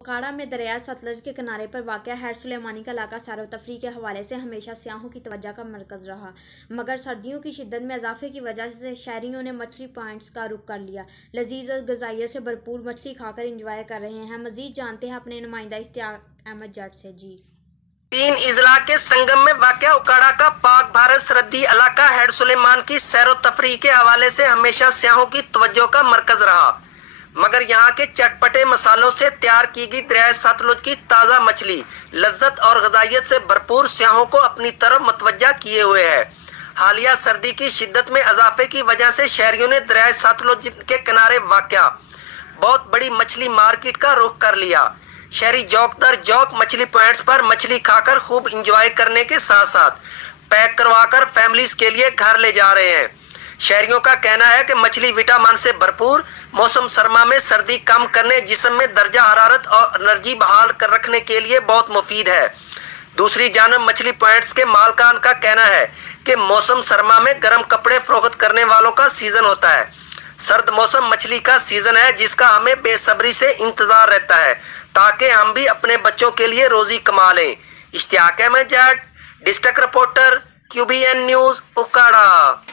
ओकाड़ा में दरिया सतलज के किनारे पर वाक़या हैड सुलेमानी का इलाका सैर व तफरीह के हवाले से हमेशा सियाहों की तवज्जो का मरकज़ रहा, मगर सर्दियों की शिद्दत में इजाफे की वजह से शहरियों ने मछली पॉइंट्स का रुख कर लिया। लजीज और ग़िज़ाइयत से भरपूर मछली खाकर इंजॉय कर रहे हैं। मज़ीद जानते हैं अपने नुमाइंदा इश्तियाक अहमद जट से। जी, 3 अजला के संगम में वाक़या ओकाड़ा का पाक भारत सरहदी इलाका हैड सुलेमान की सैर व तफरीह के हवाले से हमेशा सियाहों की तवज्जो का मरकज रहा, मगर यहाँ के चटपटे मसालों से तैयार की गई दरिया सतलुज की ताज़ा मछली लज्जत और ग़िज़ाइयत से भरपूर सियाहों को अपनी तरफ मतवज्जा किए हुए है। हालिया सर्दी की शिद्दत में इजाफे की वजह से शहरियों ने दरिया सतलुज के किनारे वाक़या बहुत बड़ी मछली मार्केट का रुख कर लिया। शहरी जौक दर जौक मछली पॉइंट्स पर मछली खाकर खूब इंजॉय करने के साथ साथ पैक करवाकर फैमिलीज के लिए घर ले जा रहे हैं। शहरियों का कहना है कि मछली विटामिन से भरपूर मौसम सरमा में सर्दी कम करने, जिस्म में दर्जा हरारत और एनर्जी बहाल कर रखने के लिए बहुत मुफीद है। दूसरी जानब मछली पॉइंट्स के मालकान का कहना है कि मौसम सरमा में गर्म कपड़े फरोख्त करने वालों का सीजन होता है। सर्द मौसम मछली का सीजन है जिसका हमें बेसब्री से इंतजार रहता है ताकि हम भी अपने बच्चों के लिए रोजी कमा लें। Ishtiaq Ahmad Jat, district reporter, QBN news, Okara.